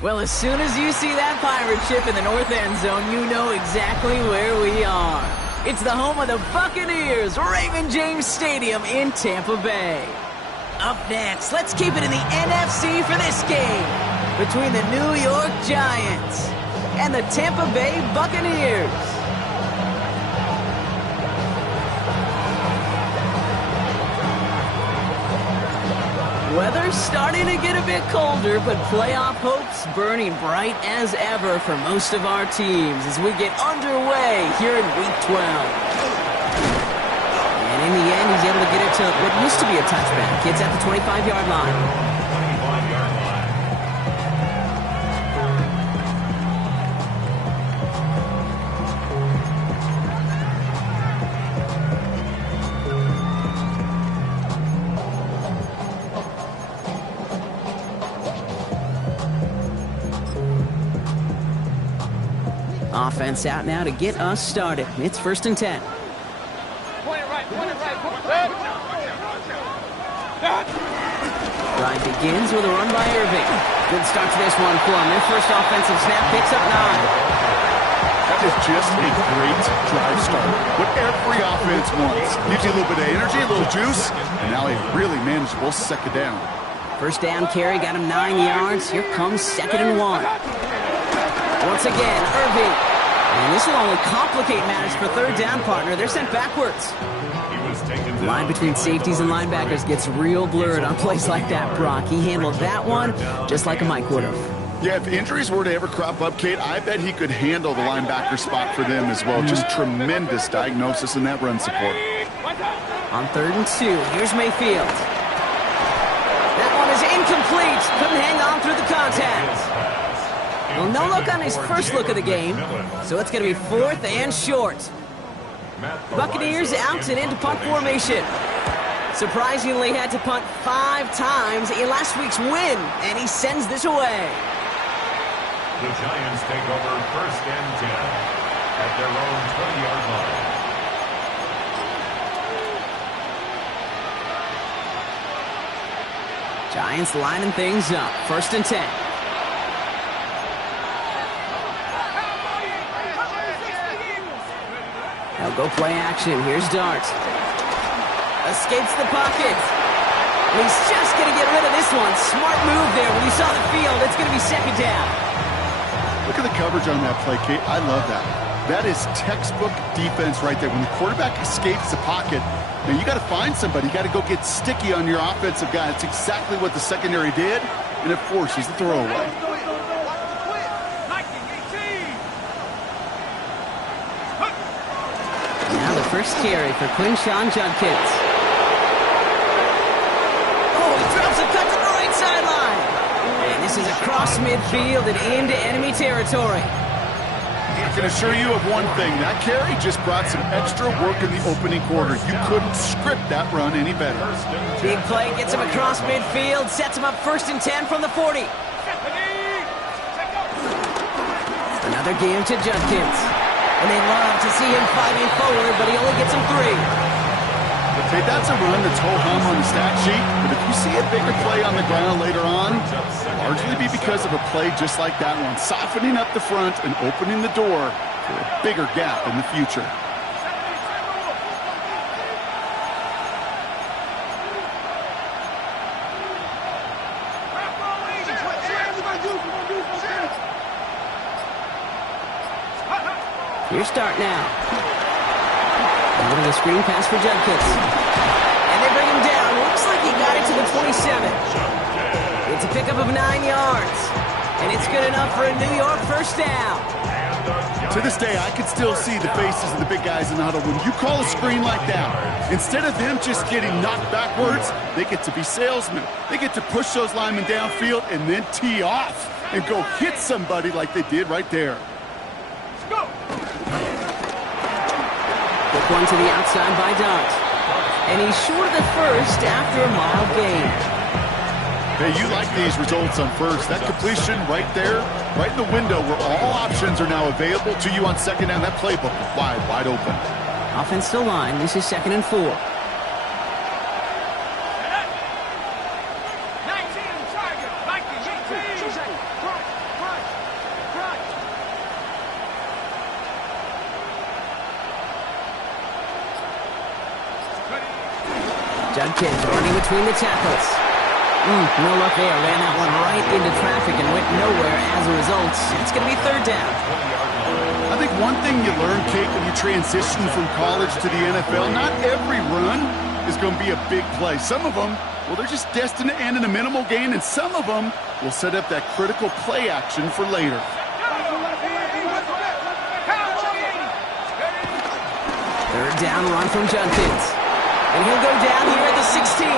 Well, as soon as you see that pirate ship in the north end zone, you know exactly where we are. It's the home of the Buccaneers, Raymond James Stadium in Tampa Bay. Up next, let's keep it in the NFC for this game between the New York Giants and the Tampa Bay Buccaneers. Weather's starting to get a bit colder, but playoff hopes burning bright as ever for most of our teams as we get underway here in Week 12. And in the end, he's able to get it to what used to be a touchback. It's at the 25-yard line. Offense out now to get us started. It's 1st and 10. Drive begins with a run by Irving. Good start to this one for him. Their first offensive snap picks up 9. That is just a great drive start. What every offense wants. Gives you a little bit of energy, a little juice, and now a really manageable second down. First down carry got him 9 yards. Here comes 2nd and 1. Once again, Irving. And this will only complicate matters for third down, partner. They're sent backwards. The line between safeties and linebackers gets real blurred on plays like that, Brock. He handled that one just like a Mike would have. Yeah, if injuries were to ever crop up, Kate, I bet he could handle the linebacker spot for them as well. Just tremendous diagnosis in that run support. On 3rd and 2, here's Mayfield. That one is incomplete. Couldn't hang on through the contact. Well, no look on his first look of the game, so it's going to be 4th and short. Buccaneers out and into punt formation. Surprisingly had to punt 5 times in last week's win, and he sends this away. The Giants take over 1st and 10 at their own 20-yard line. Giants lining things up. 1st and 10. They'll go play action. Here's Dart. Escapes the pocket. And he's just going to get rid of this one. Smart move there. When you saw the field, it's going to be 2nd down. Look at the coverage on that play, Kate. I love that. That is textbook defense right there. When the quarterback escapes the pocket, now you got to find somebody. You got to go get sticky on your offensive guy. That's exactly what the secondary did, and it forces the throwaway. Now the first carry for Quinshawn Judkins. Oh, he drops a cut to the right sideline. And this is across midfield and into enemy territory. I can assure you of one thing. That carry just brought some extra work in the opening quarter. You couldn't script that run any better. Big play gets him across midfield, sets him up 1st and 10 from the 40. Another game to Judkins. And they love to see him fighting forward, but he only gets him 3. Okay, that's a run that's ho-hum on the stat sheet, but if you see a bigger play on the ground later on, largely be because of a play just like that one, softening up the front and opening the door for a bigger gap in the future. Here's Start now. Over the screen pass for Judkins. And they bring him down. Looks like he got it to the 27. It's a pickup of 9 yards. And it's good enough for a New York first down. To this day, I can still see the faces of the big guys in the huddle. When you call a screen like that, instead of them just getting knocked backwards, they get to be salesmen. They get to push those linemen downfield and then tee off and go hit somebody like they did right there. Quick one to the outside by Dart. And he's short of the first after a mild gain. Hey, you like these results on first. That completion right there, right in the window where all options are now available to you on 2nd down. That playbook is wide open. Offense still line. This is 2nd and 4. Judkins running between the tackles. No luck there. Ran that one right into traffic and went nowhere as a result. It's going to be third down. I think one thing you learn, Kate, when you transition from college to the NFL, not every run is going to be a big play. Some of them, well, they're just destined to end in a minimal gain, and some of them will set up that critical play action for later. Third down run from Judkins. And he'll go down here at the 16.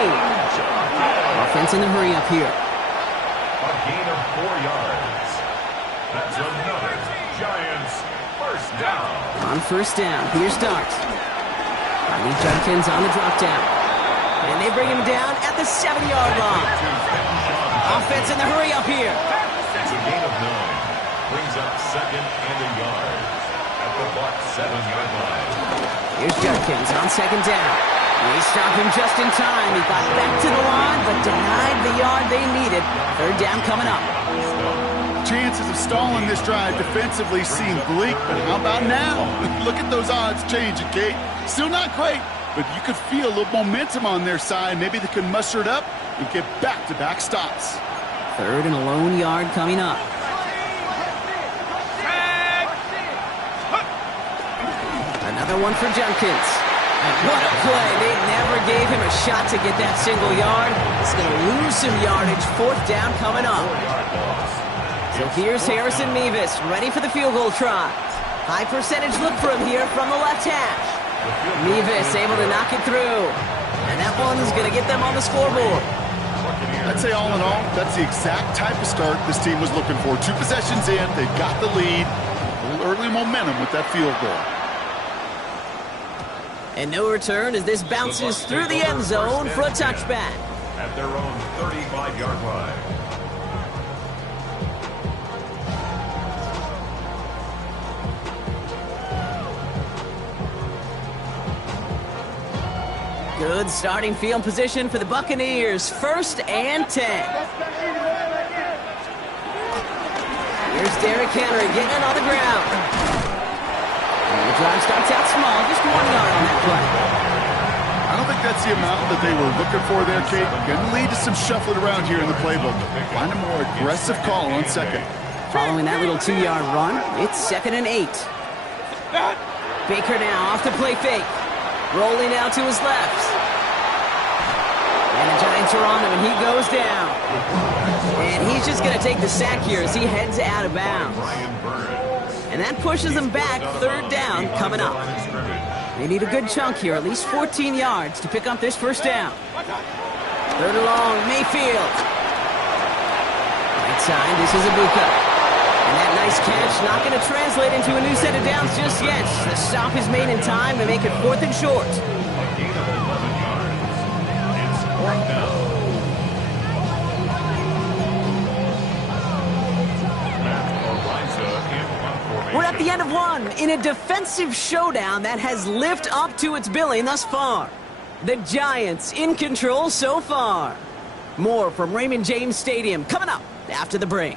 Offense in the hurry up here. A gain of 4 yards. That's another Giants first down. On first down, here's Dart. Ronnie Judkins on the drop down. And they bring him down at the 7-yard line. Offense in the hurry up here. It's a gain of 9. Brings up second and a yard at the Bucs 7-yard line. Here's Judkins on second down. They stopped him just in time. He got back to the line, but denied the yard they needed. Third down coming up. Chances of stalling this drive defensively seem bleak, but how about now? Look at those odds changing, Kate. Still not great, but you could feel a little momentum on their side. Maybe they can muster it up and get back-to-back stops. Third and a lone yard coming up. Another one for Judkins. What a play. They never gave him a shot to get that single yard. It's going to lose some yardage. Fourth down coming up. So here's Harrison Mevis, ready for the field goal try. High percentage look for him here from the left hash. Mevis able to knock it through. And that one's going to get them on the scoreboard. I'd say all in all, that's the exact type of start this team was looking for. 2 possessions in, they've got the lead. A little early momentum with that field goal. And no return as this bounces through the end zone for a touchback. At their own 35-yard line. Good starting field position for the Buccaneers. First and 10. Here's Derrick Henry getting it on the ground. And the drive starts out small, just 1 yard on that play. I don't think that's the amount that they were looking for there, Kate. Going to lead to some shuffling around here in the playbook. Find a more aggressive call on second. Following that little 2-yard run, it's second and 8. Baker now off the play fake. Rolling out to his left. And the Giants are on him, and he goes down. And he's just going to take the sack here as he heads out of bounds. And that pushes them back. Third down coming up. They need a good chunk here, at least 14 yards to pick up this first down. Third and long, Mayfield. Right side, this is Ibuka. And that nice catch not going to translate into a new set of downs just yet. The stop is made in time to make it fourth and short. A gain of 11 yards. It's fourth down. We're at the end of one in a defensive showdown that has lived up to its billing thus far. The Giants in control so far. More from Raymond James Stadium coming up after the break.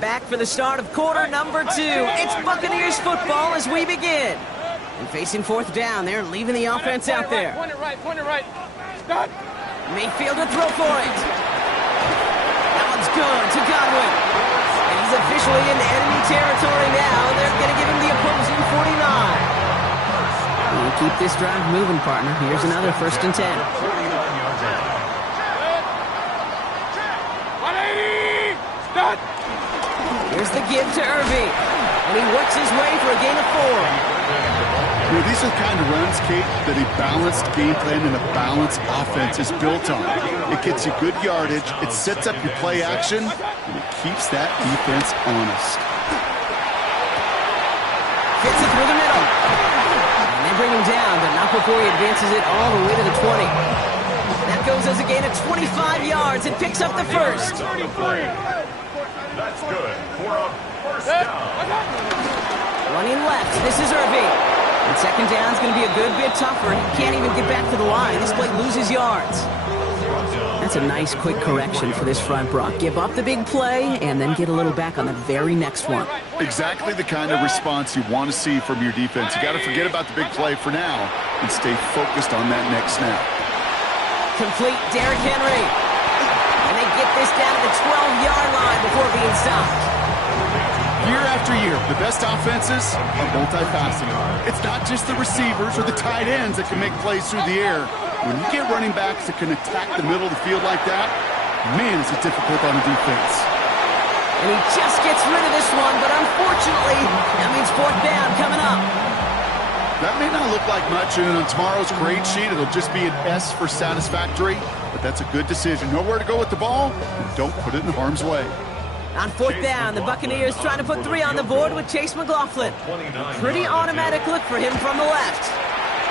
Back for the start of quarter number 2. It's Buccaneers football as we begin. And facing fourth down, they're leaving the offense out there. Point it right. Stop. Mayfield to throw for it. That one's good to Godwin. And he's officially in enemy territory now. They're going to give him the opposing 49. We'll keep this drive moving, partner. Here's another first and 10. Stop. Here's the give to Irving. And he works his way for a gain of 4. You know, these are the kind of runs, Kate, that a balanced game plan and a balanced offense is built on. It gets you good yardage, it sets up your play action, and it keeps that defense honest. Gets it through the middle. And they bring him down, but not before he advances it all the way to the 20. That goes as a gain of 25 yards and picks up the first. That's good for a first down. Running left, this is Irving. And second down's going to be a good bit tougher. He can't even get back to the line. This play loses yards. That's a nice quick correction for this front, Brock. Give up the big play and then get a little back on the very next one. Exactly the kind of response you want to see from your defense. You got to forget about the big play for now and stay focused on that next snap. Complete Derrick Henry. And they get this down to the 12-yard line before being stopped. Year after year, the best offenses are multifaceted. It's not just the receivers or the tight ends that can make plays through the air. When you get running backs that can attack the middle of the field like that, man, is it difficult on the defense. And he just gets rid of this one, but unfortunately, that means fourth down coming up. That may not look like much, and on tomorrow's grade sheet, it'll just be an S for satisfactory, but that's a good decision. Know where to go with the ball, and don't put it in harm's way. On fourth down, the Buccaneers trying to put 3 on the board with Chase McLaughlin. Pretty automatic look for him from the left.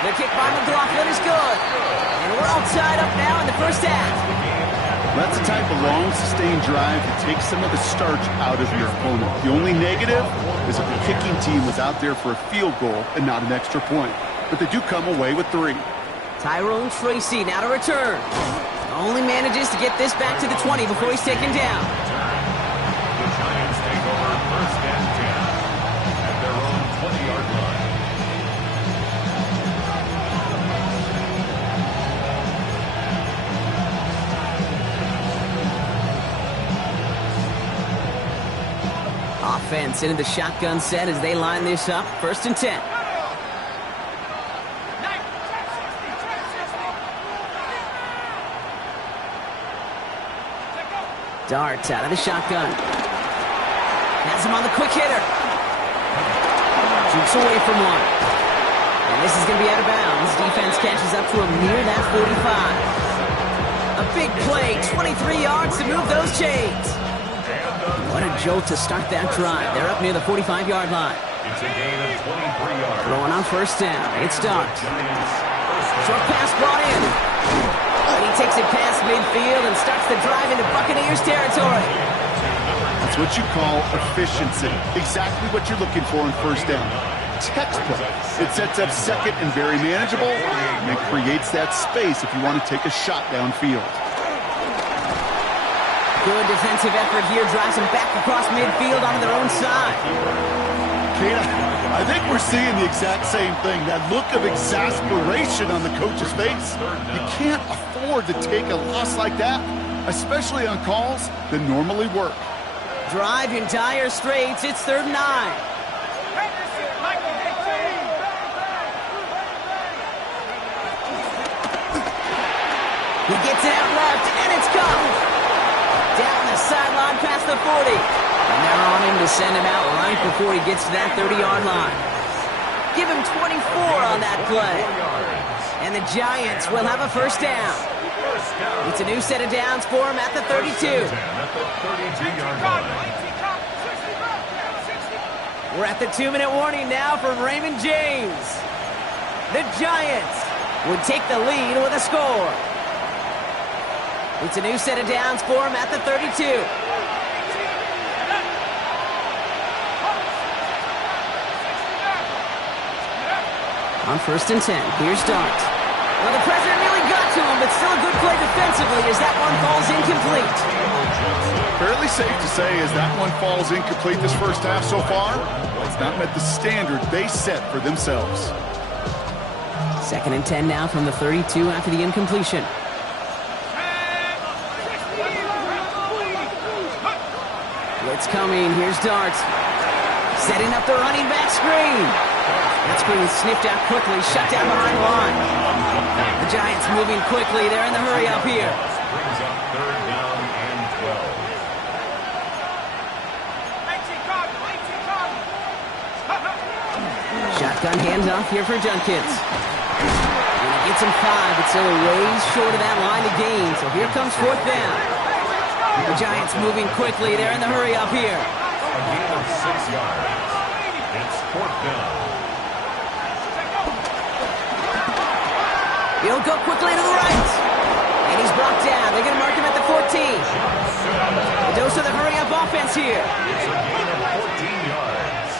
The kick by McLaughlin is good. And we're all tied up now in the first half. That's the type of long, sustained drive that takes some of the starch out of your opponent. The only negative is if the kicking team was out there for a field goal and not an extra point. But they do come away with 3. Tyrone Tracy now to return. Only manages to get this back to the 20 before he's taken down. The Giants take over first and 10 at their own 20-yard line. Offense into the shotgun set as they line this up. First and 10. Dart out of the shotgun. Has him on the quick hitter. Jukes away from one. And this is going to be out of bounds. Defense catches up to him near that 45. A big play, 23 yards to move those chains. What a jolt to start that drive. They're up near the 45-yard line. It's a gain of 23 yards. Throwing on first down. It's Dart. Short pass brought in. And he takes it past midfield and starts the drive into Buccaneers territory. That's what you call efficiency. Exactly what you're looking for in first down. Textbook. It sets up second and very manageable, and it creates that space if you want to take a shot downfield. Good defensive effort here. Drives them back across midfield onto their own side. Kate, I think we're seeing the exact same thing. That look of exasperation on the coach's face. You can't afford to take a loss like that, especially on calls that normally work. Drive in dire straits. It's 3rd and 9. He gets it out left, and it's gone. Down the sideline past the 40. And they're on him to send him out right before he gets to that 30-yard line. Give him 24 on that play. And the Giants will have a first down. It's a new set of downs for him at the 32. We're at the 2-minute warning now from Raymond James. The Giants would take the lead with a score. It's a new set of downs for him at the 32. On first and 10, here's Dart. Well, the president nearly got to him, but still a good play defensively as that one falls incomplete. Fairly safe to say as that one falls incomplete this first half so far, it's not met the standard they set for themselves. 2nd and 10 now from the 32 after the incompletion. Blitz coming. Here's Dart. Setting up the running back screen. That screen sniffed out quickly, shut down behind the line. The Giants moving quickly. They're in the hurry up here. Brings up 3rd down and 12. Shotgun handoff here for Junkins. And he gets him 5, but still a ways short of that line to gain. So here comes 4th down. The Giants moving quickly. They're in the hurry up here. A gain of 6 yards. It's 4th down. He'll go quickly to the right. And he's brought down. They're going to mark him at the 14. The dose of the hurry-up offense here. It's a gain of 14 yards.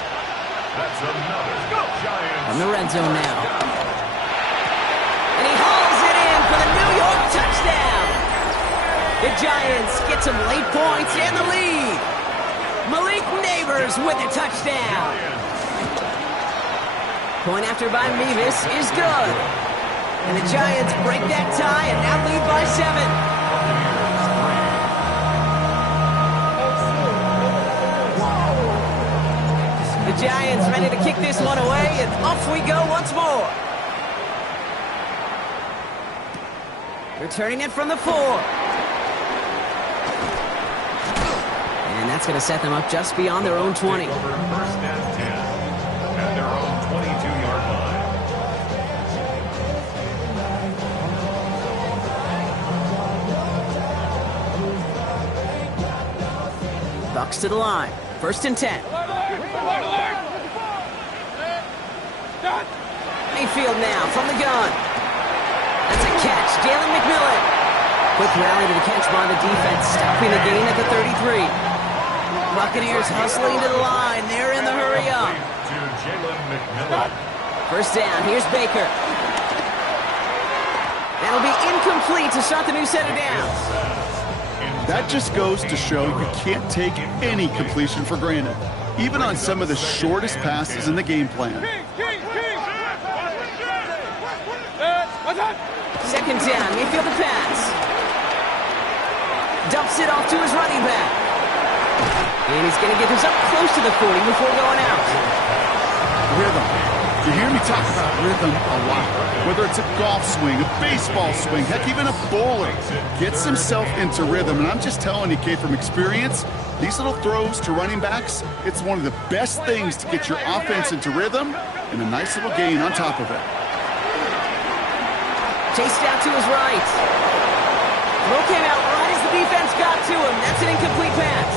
That's another Giants From the red zone now. And he hauls it in for the New York touchdown. The Giants get some late points and the lead. Malik Neighbors with the touchdown. Point after by Mevis is good. And the Giants break that tie and now lead by 7. The Giants ready to kick this one away, and off we go once more. Returning it from the 4. And that's going to set them up just beyond their own 20. First and 10 at their own 22-yard line. Bucs to the line. First and 10. Mayfield now from the gun. That's a catch. Jalen McMillan. Quick rally to the catch by the defense, stopping the gain at the 33. Buccaneers hustling to the line. They're in the hurry up. To Jalen McMillan. First down. Here's Baker. That'll be incomplete to start the new set of downs. That just goes to show you can't take any completion for granted, even on some of the shortest passes in the game plan. Second down, Mayfield the pass. Dumps it off to his running back. And he's going to get this up close to the 40 before going out. Rhythm. You hear me talk about rhythm a lot. Whether it's a golf swing, a baseball swing, heck, even a bowler gets himself into rhythm. And I'm just telling you, kid, from experience, these little throws to running backs, it's one of the best things to get your offense into rhythm and a nice little gain on top of it. Chased out to his right. Throw came out right as the defense got to him. That's an incomplete pass.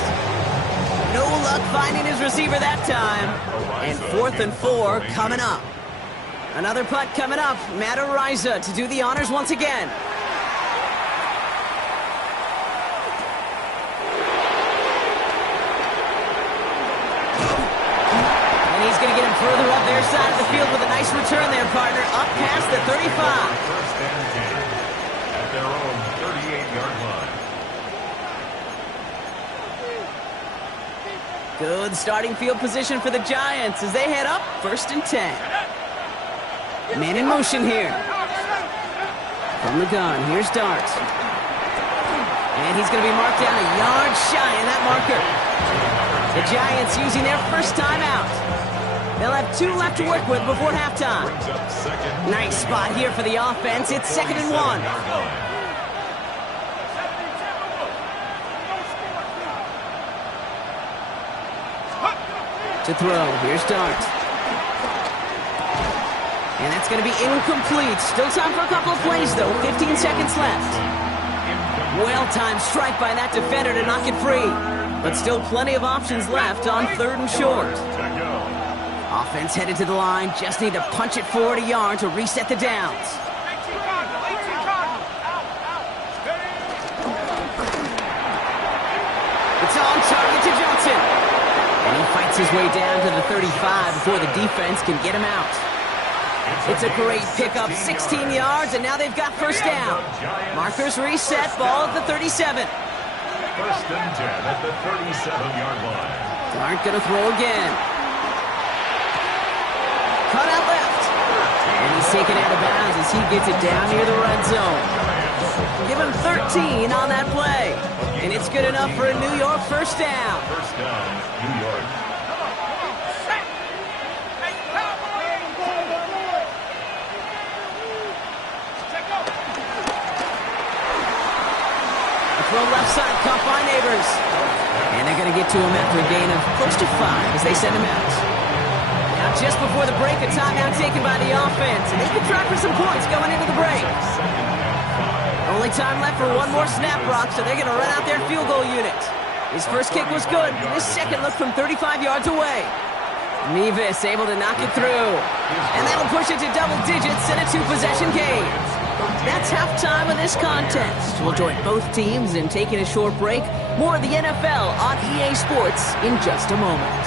No luck finding his receiver that time. And 4th and 4 coming up. Another punt coming up. Matt Ariza to do the honors once again. And he's going to get him further up their side of the field with a nice return there, partner. Up past the 35. First and 10 at their own 38-yard line. Good starting field position for the Giants as they head up. First and 10. Man in motion here. From the gun, here's Dart. And he's going to be marked down a yard shy in that marker. The Giants using their first timeout. They'll have 2 left to work with before halftime. Nice spot here for the offense. It's 2nd and 1. To throw, here's Dart. And that's going to be incomplete. Still time for a couple of plays, though. 15 seconds left. Well-timed strike by that defender to knock it free. But still plenty of options left on 3rd and short. Offense headed to the line. Just need to punch it forward a yard to reset the downs. It's on target to Johnson. And he fights his way down to the 35 before the defense can get him out. It's a great pickup, 16 yards, and now they've got first down. Markers reset, ball at the 37. First and 10 at the 37-yard line. Dart going to throw again. Cut out left. And he's taken out of bounds as he gets it down near the red zone. Give him 13 on that play. And it's good enough for a New York first down. First down, New York. Throw left side, caught by Neighbors. And they're going to get to him after a gain of close to 5 as they send him out. Now just before the break, a timeout taken by the offense. And they can try for some points going into the break. Only time left for one more snap, Brock, so they're going to run out their field goal unit. His first kick was good. His second looked from 35 yards away. Mevis able to knock it through. And that'll push it to double digits and a 2-possession game. That's halftime of this contest. We'll join both teams in taking a short break. More of the NFL on EA Sports in just a moment.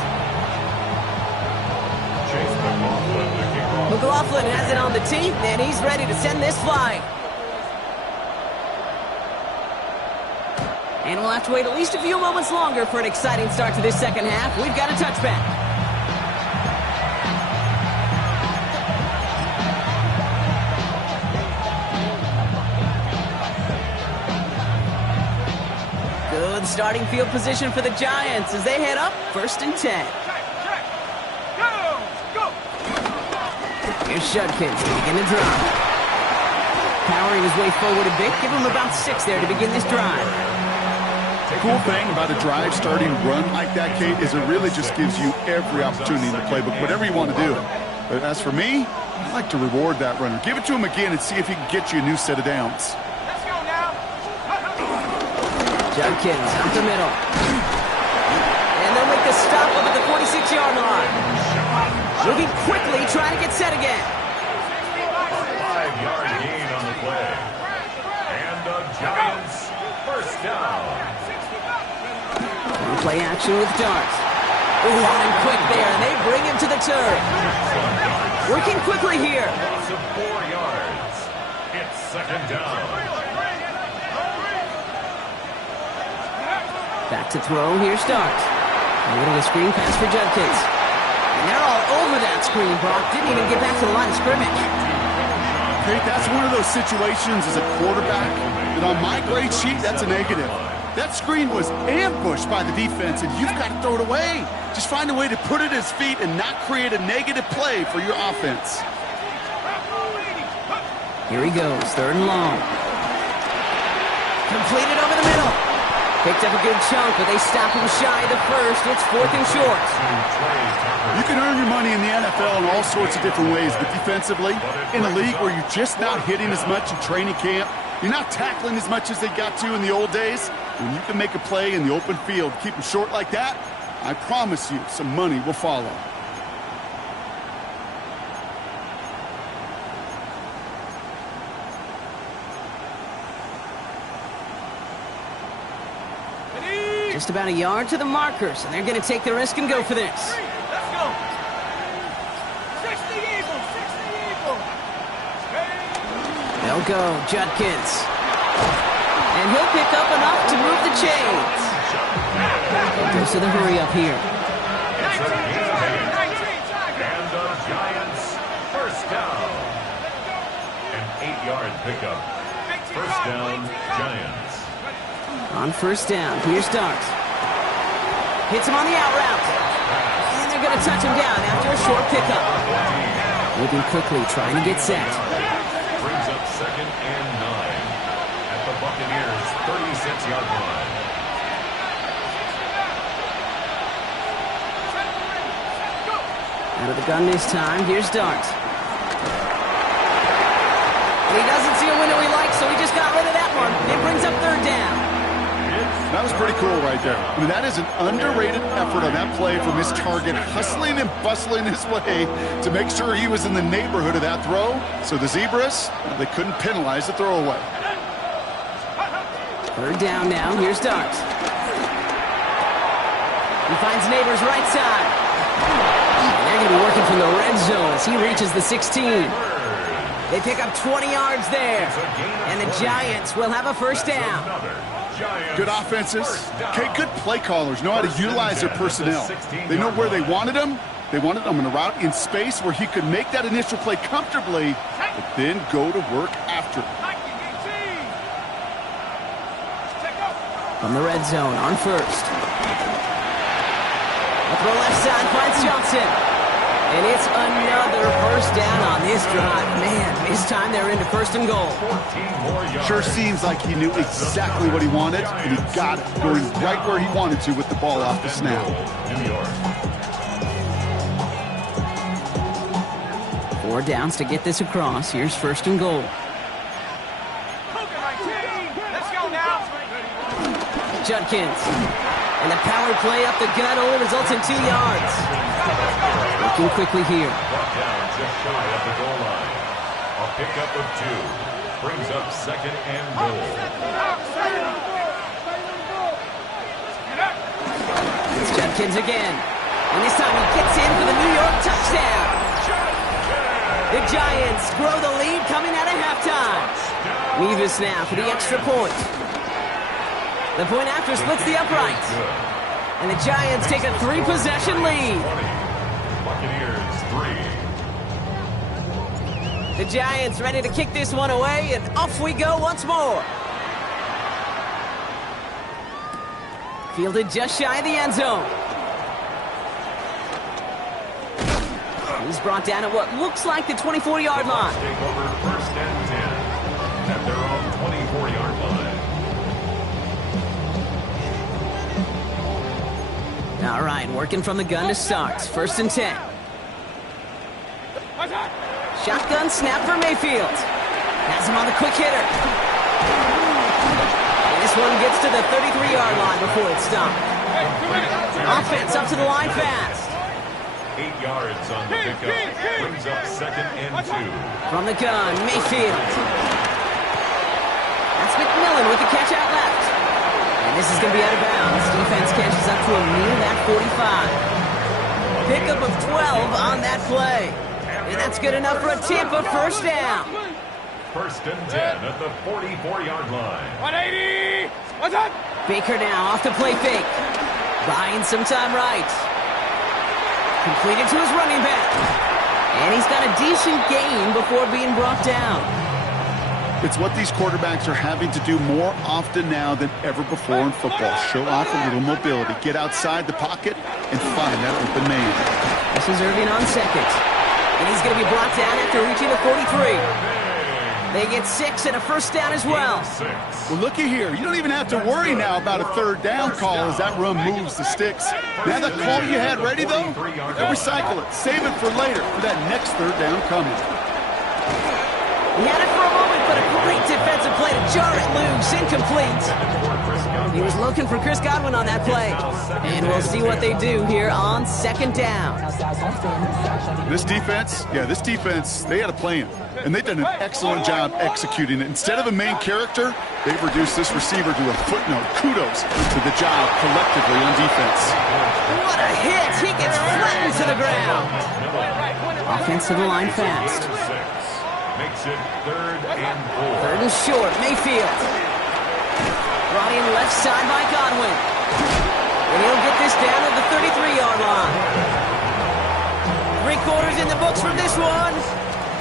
Chase McLaughlin, the kickoff McLaughlin has it on the tee, and he's ready to send this flying. And we'll have to wait at least a few moments longer for an exciting start to this second half. We've got a touchback. Good starting field position for the Giants as they head up 1st and 10. Here's Judkins to begin the drive. Powering his way forward a bit, give him about 6 there to begin this drive. The cool thing about a drive starting run like that, Kate, is it really just gives you every opportunity in the playbook, whatever you want to do. But as for me, I like to reward that runner. Give it to him again and see if he can get you a new set of downs. Judkins up the middle. And they'll make the stop up at the 46-yard line. Moving quickly, trying to get set again. 5-yard gain on the play. And the Giants first down. Play action with Dart. Ooh, on him quick there, and they bring him to the turf. Working quickly here. Loss of 4 yards. It's second down. Back to throw, here's Dart. A little screen pass for Judkins. And they're all over that screen, Brock. Didn't even get back to the line of scrimmage. Kate, that's one of those situations as a quarterback that on my grade sheet, that's a negative. That screen was ambushed by the defense, and you've got to throw it away. Just find a way to put it at his feet and not create a negative play for your offense. Here he goes, 3rd and long. Completed over the middle. Picked up a good chunk, but they stop him shy of the first. It's 4th and short. You can earn your money in the NFL in all sorts of different ways, but defensively, in a league where you're just not hitting as much in training camp, you're not tackling as much as they got to in the old days, when you can make a play in the open field, keep them short like that, I promise you some money will follow. Just about a yard to the markers, and they're going to take the risk and go for this. Let's go. 60 Eagles, 60 Eagles. They'll go, Judkins. And he'll pick up enough to move the chains. Goes to the hurry up here. It's a gain. And the Giants first down. An 8-yard pickup. First down, Giants. On 1st down, here's Dart. Hits him on the out route. And they're going to touch him down after a short pickup. Moving quickly, trying to get set. Brings up 2nd and 9 at the Buccaneers' 36-yard line. Out of the gun this time, here's Dart. And he doesn't see a window he likes, so he just got rid of that one. It brings up 3rd down. That was pretty cool right there. I mean, that is an underrated effort on that play from his target, hustling and bustling his way to make sure he was in the neighborhood of that throw. So the Zebras, well, they couldn't penalize the throwaway. 3rd down now. Here's Dart. He finds Neighbors right side. And they're going to be working from the red zone as he reaches the 16. They pick up 20 yards there. And the Giants will have a 1st down. Good offenses. Okay, good play callers know how to utilize their personnel. They know where they wanted them. They wanted them in a route in space where he could make that initial play comfortably, but then go to work after. From the red zone on 1st. Up the left side finds Johnson. And it's another 1st down on this drive. Man, this time they're into 1st and goal. Sure seems like he knew exactly what he wanted, and he got it, going right where he wanted to with the ball off the snap. 4 downs to get this across. Here's 1st and goal. Let's go now. Judkins. And the power play up the gut only results in 2 yards. Looking quickly here. Brought down just shy of the goal line. A pickup of 2. Brings up 2nd and goal. It's Judkins again. And this time he gets in for the New York touchdown. The Giants grow the lead coming out of halftime. Weavis now for the extra point. The point after splits the uprights. And the Giants take a 3-possession lead. Buccaneers 3. The Giants ready to kick this one away, and off we go once more. Fielded just shy of the end zone. He's brought down at what looks like the 24-yard line. Take over first and 10 at their own 24-yard line. All right, working from the gun to start. First and 10. Shotgun snap for Mayfield. Has him on the quick hitter. And this one gets to the 33-yard line before it's stopped. Offense up to the line fast. 8 yards on the pickup. Brings up second and 2. From the gun, Mayfield. That's McMillan with the catch out left. And this is going to be out of bounds. Defense catches up to him near that 45. Pickup of 12 on that play. And that's good enough for a Tampa first down. First and 10 at the 44-yard line. 180! What's up? Baker now off to play fake. Buying some time right. Completed to his running back. And he's got a decent gain before being brought down. It's what these quarterbacks are having to do more often now than ever before in football. Show off a little mobility. Get outside the pocket and find that open man. This is Irving on second. And he's going to be brought down after reaching the 43. They get 6 and a first down as well. Well, looky here. You don't even have to worry now about a third down call as that run moves the sticks. Now that call you had ready, though, recycle it. Save it for later for that next third down coming. He had it for a moment, but a great defensive play to jar it loose. Incomplete. He was looking for Chris Godwin on that play. And we'll see what they do here on second down. This defense, they had a plan. And they've done an excellent job executing it. Instead of a main character, they've reduced this receiver to a footnote. Kudos to the job collectively on defense. What a hit! He gets flattened to the ground. Offense to the line fast. Makes it third and 4. Third and short, Mayfield. Brought in left side by Godwin. And he'll get this down to the 33-yard line. 3 quarters in the books from this one.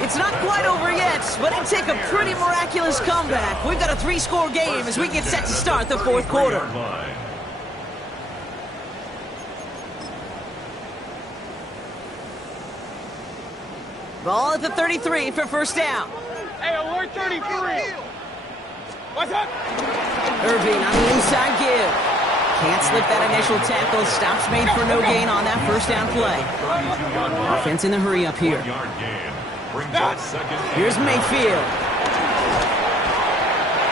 It's not quite over yet, but it'd take a pretty miraculous comeback. We've got a 3-score game as we get set to start the fourth quarter. Ball at the 33 for first down. Hey, alert 33! What's up? Irving on the inside give. Can't slip that initial tackle. Stops made for no gain on that first down play. Offense in the hurry up here. Here's Mayfield.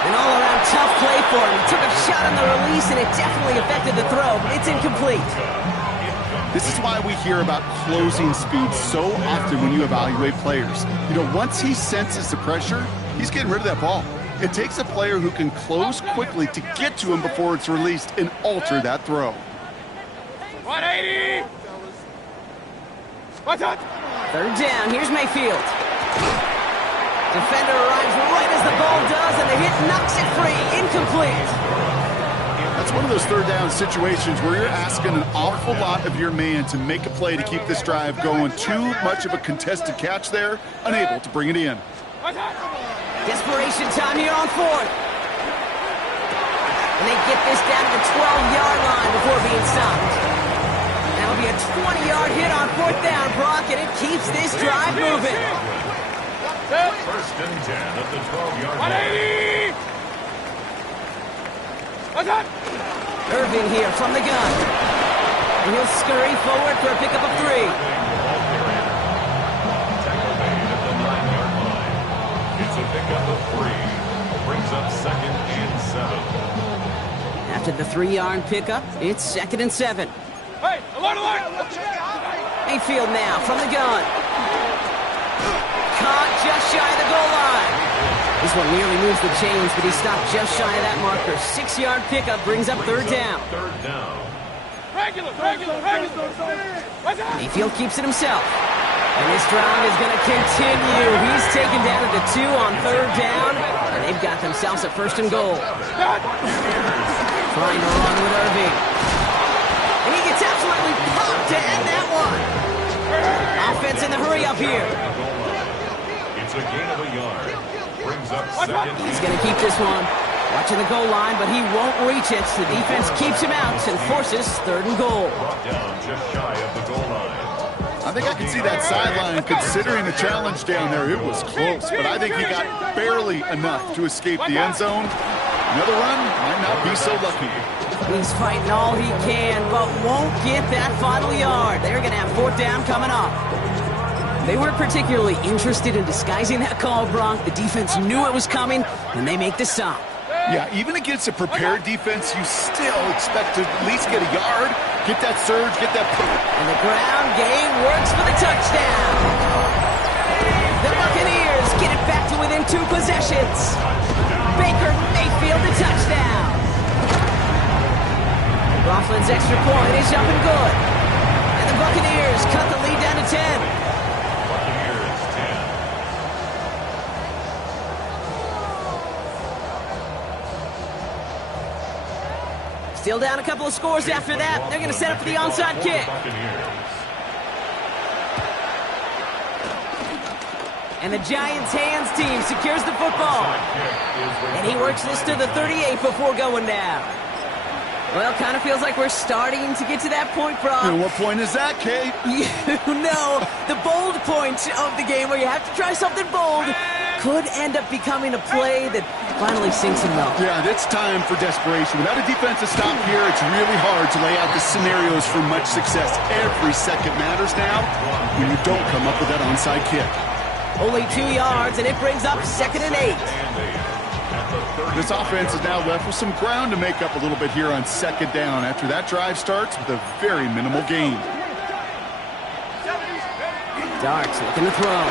An all-around tough play for him. He took a shot on the release, and it definitely affected the throw, but it's incomplete. This is why we hear about closing speed so often when you evaluate players. You know, once he senses the pressure, he's getting rid of that ball. It takes a player who can close quickly to get to him before it's released and alter that throw. 180! What's up? Third down, here's Mayfield. Defender arrives right as the ball does, and the hit knocks it free. Incomplete. That's one of those third down situations where you're asking an awful lot of your man to make a play to keep this drive going. Too much of a contested catch there, unable to bring it in. Desperation time here on fourth. And they get this down to the 12-yard line before being stopped. That'll be a 20-yard hit on fourth down, Brock, and it keeps this drive moving. First and 10 at the 12-yard line. 180! What's up? Irving here from the gun. And he'll scurry forward for a pickup of 3. Tackle made at the 9-yard line. It's a pickup of 3. Brings up second and 7. After the 3-yard pickup, it's second and 7. Hey, alert, alert! Mayfield now from the gun. Caught just shy of the goal line. This one nearly moves the chains, but he stopped just shy of that marker. 6-yard pickup brings up third down. Third down. Regular! What's up? Mayfield keeps it himself. And this drive is going to continue. He's taken down at the 2 on 3rd down, and they've got themselves a 1st and goal. Trying to run with Irving. And he gets absolutely popped to end that one. Offense in the hurry up here. It's a gain of a yard. Brings up 2nd. He's going to keep this one. Watching the goal line, but he won't reach it. The defense keeps him out and forces 3rd and goal. Brought down just shy of the goal line. I think I can see that sideline considering the challenge down there. It was close, but I think he got barely enough to escape the end zone. Another run might not be so lucky. He's fighting all he can, but won't get that final yard. They're going to have 4th down coming up. They weren't particularly interested in disguising that call, Bronk. The defense knew it was coming, and they make the stop. Yeah, even against a prepared defense, you still expect to at least get a yard, get that surge, get that push. And the ground game works for the touchdown. The Buccaneers get it back to within 2 possessions. Baker Mayfield, the touchdown. Coughlin's extra point is up and good. And the Buccaneers cut the lead down to 10. Still down a couple of scores after that. They're going to set up for the onside kick. And the Giants' hands team secures the football. And he works this to the 38 before going down. Well, kind of feels like we're starting to get to that point, Brock. And what point is that, Kate? You know, the bold point of the game where you have to try something bold could end up becoming a play that finally sinks him though. Yeah, it's time for desperation. Without a defensive stop here, it's really hard to lay out the scenarios for much success. Every second matters now when you don't come up with that onside kick. Only 2 yards, and it brings up 2nd and 8. This offense is now left with some ground to make up a little bit here on 2nd down after that drive starts with a very minimal gain. Darks looking to throw.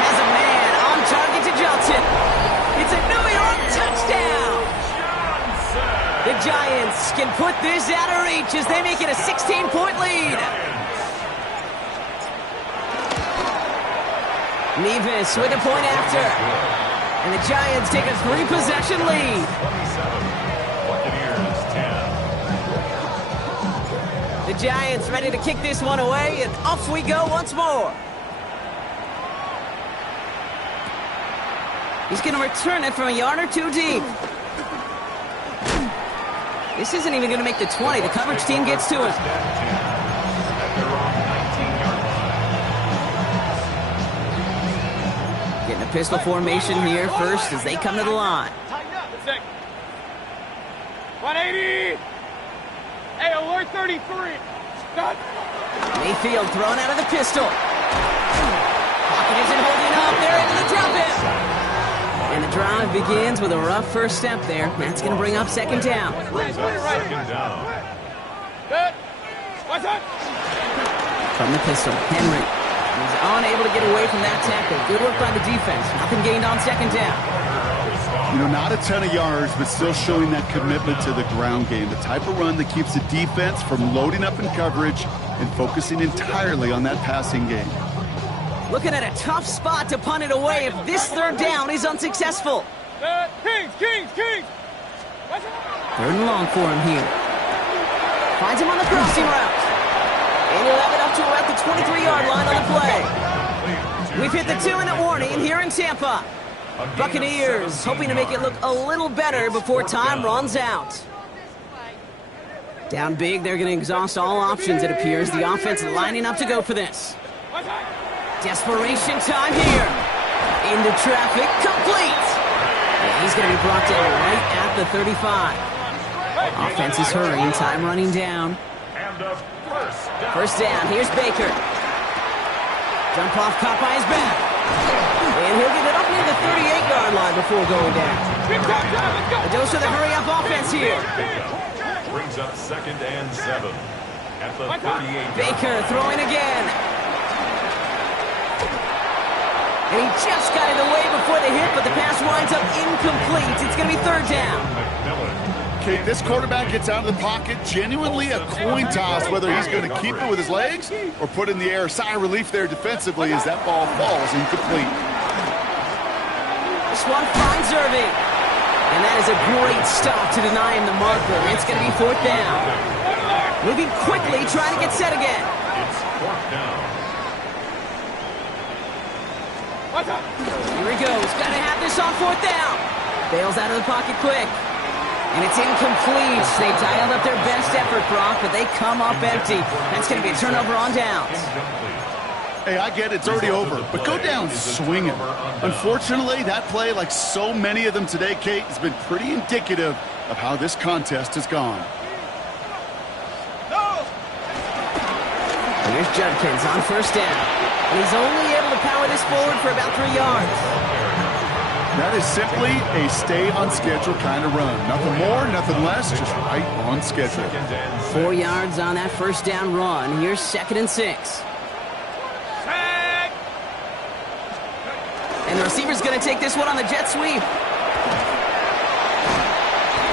Has a man on target to Johnson. It's a New York touchdown. The Giants can put this out of reach as they make it a 16-point lead. Nevis with a point after. And the Giants take a 3-possession lead. 27. Buccaneers 10. The Giants ready to kick this one away, and off we go once more. He's going to return it from a yard or 2 deep. This isn't even going to make the 20. The coverage team gets to it. Getting a pistol formation here first as they come to the line. 180. Hey, alert 33. Mayfield thrown out of the pistol. Pocket isn't holding up. They're into the drop it. And the drive begins with a rough first step there. That's going to bring up 2nd down. Second down. Good. What's up? From the pistol, Henry. He's unable to get away from that tackle. Good work by the defense. Nothing gained on 2nd down. You know, not a ton of yards, but still showing that commitment to the ground game. The type of run that keeps the defense from loading up in coverage and focusing entirely on that passing game. Looking at a tough spot to punt it away if this 3rd down is unsuccessful. Kings. 3rd and long for him here. Finds him on the crossing route. And he'll have it up to about the 23-yard line on the play. We've hit the 2-minute warning here in Tampa. Buccaneers hoping to make it look a little better before time runs out. Down big, they're going to exhaust all options, it appears. The offense lining up to go for this. Desperation time here. Into traffic, complete. And he's going to be brought down right at the 35. Offense is hurrying, time running down. First down, here's Baker. Jump off, caught by his back. And he'll get it up near the 38-yard line before going down. A dose of the hurry-up offense here. Brings up 2nd and 7 at the 38. Baker throwing again. And he just got it away before the hit, but the pass winds up incomplete. It's going to be 3rd down. Kate, this quarterback gets out of the pocket, genuinely a coin toss whether he's going to keep it with his legs or put in the air. Sigh of relief there defensively as that ball falls incomplete. This one finds Irving. And that is a great stop to deny him the marker. It's going to be 4th down. Moving quickly, trying to get set again. It's 4th down. Here he goes. Got to have this on 4th down. Bails out of the pocket quick. And it's incomplete. They dialed up their best effort, Brock, but they come up empty. That's going to be a turnover on downs. Hey, I get it, it's already over, but go down swinging. Unfortunately, that play, like so many of them today, Kate, has been pretty indicative of how this contest has gone. And here's Judkins on 1st down. And he's only able to power this forward for about 3 yards. That is simply a stay-on-schedule kind of run. Nothing more, nothing less, just right on schedule. 4 yards on that 1st down run. Here's 2nd and 6. And the receiver's going to take this one on the jet sweep.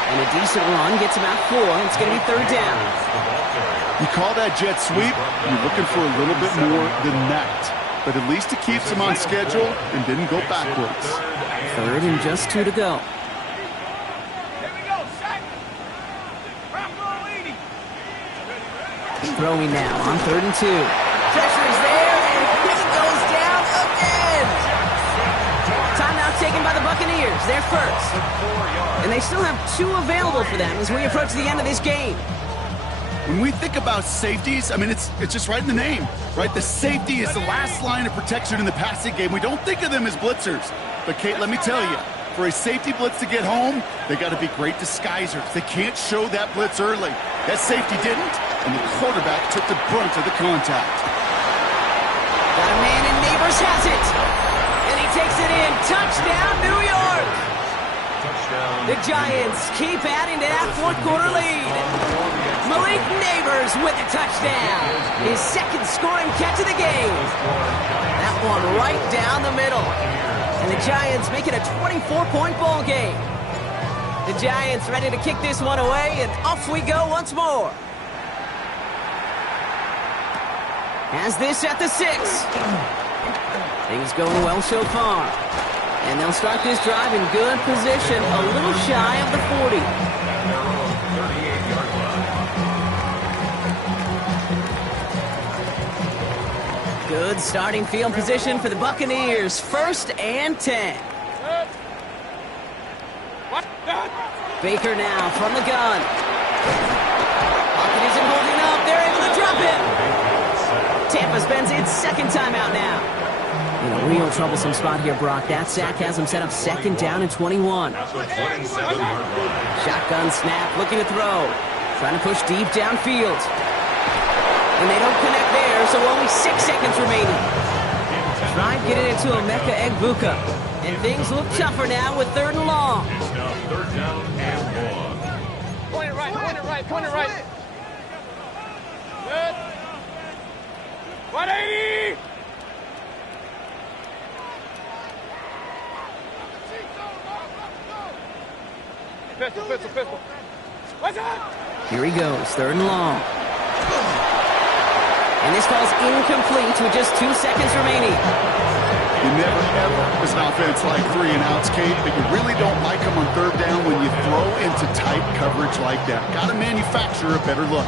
And a decent run gets about 4. It's going to be 3rd down. You call that jet sweep, you're looking for a little bit more than that. But at least it keeps him on schedule and didn't go backwards. 3rd and just 2 to go. Throwing now on 3rd and 2. Pressure is there, and he goes down again. Timeout taken by the Buccaneers. They're first. And they still have 2 available for them as we approach the end of this game. When we think about safeties, I mean, it's just right in the name, right? The safety is the last line of protection in the passing game. We don't think of them as blitzers. But, Kate, let me tell you, for a safety blitz to get home, they got to be great disguisers. They can't show that blitz early. That safety didn't, and the quarterback took the brunt of the contact. Got a man, and Neighbors has it. And he takes it in. Touchdown, New York. The Giants keep adding to that 4th quarter lead. Malik Neighbors with a touchdown. His 2nd scoring catch of the game. That one right down the middle. And the Giants make it a 24-point ball game. The Giants ready to kick this one away, and off we go once more. Has this at the 6. Things going well so far. And they'll start this drive in good position, a little shy of the 40. Good starting field position for the Buccaneers. 1st and 10. Baker now from the gun. Pocket isn't holding up. They're able to drop him. Tampa spends its 2nd timeout now. In a real troublesome spot here, Brock. That sack has him set up 2nd down and 21. Shotgun snap, looking to throw. Trying to push deep downfield. And they don't connect there, so only 6 seconds remaining. Tried getting it to Emeka Egbuka. And things look tougher now with 3rd and long. It's now 3rd down and 1. Point it right, point it right, point it right. Good. 180! Pistol, pistol, pistol. What's up? Here he goes, 3rd and long. And this falls incomplete with just 2 seconds remaining. You never, ever, as an offense, like 3 and outs, Kate, but you really don't like them on 3rd down when you throw into tight coverage like that. Got to manufacture a better look.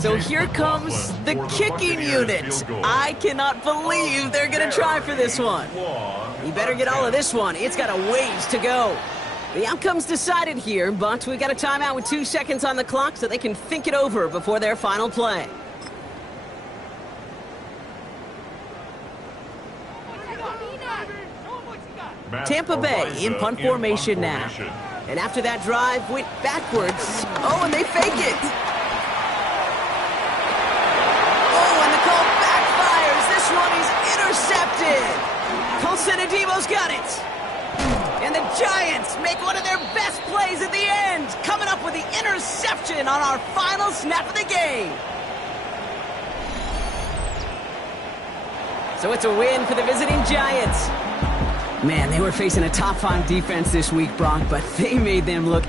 So here comes the kicking unit. I cannot believe they're going to try for this one. You better get all of this one. It's got a ways to go. The outcome's decided here, but we've got a timeout with 2 seconds on the clock so they can think it over before their final play. Tampa Bay in punt formation now. And after that drive, went backwards. Oh, and they fake it. Oh, and the call backfires. This one is intercepted. Colson Adebo's got it. And the Giants make one of their best plays at the end, coming up with the interception on our final snap of the game. So it's a win for the visiting Giants. Man, they were facing a top 5 defense this week, Bronk, but they made them look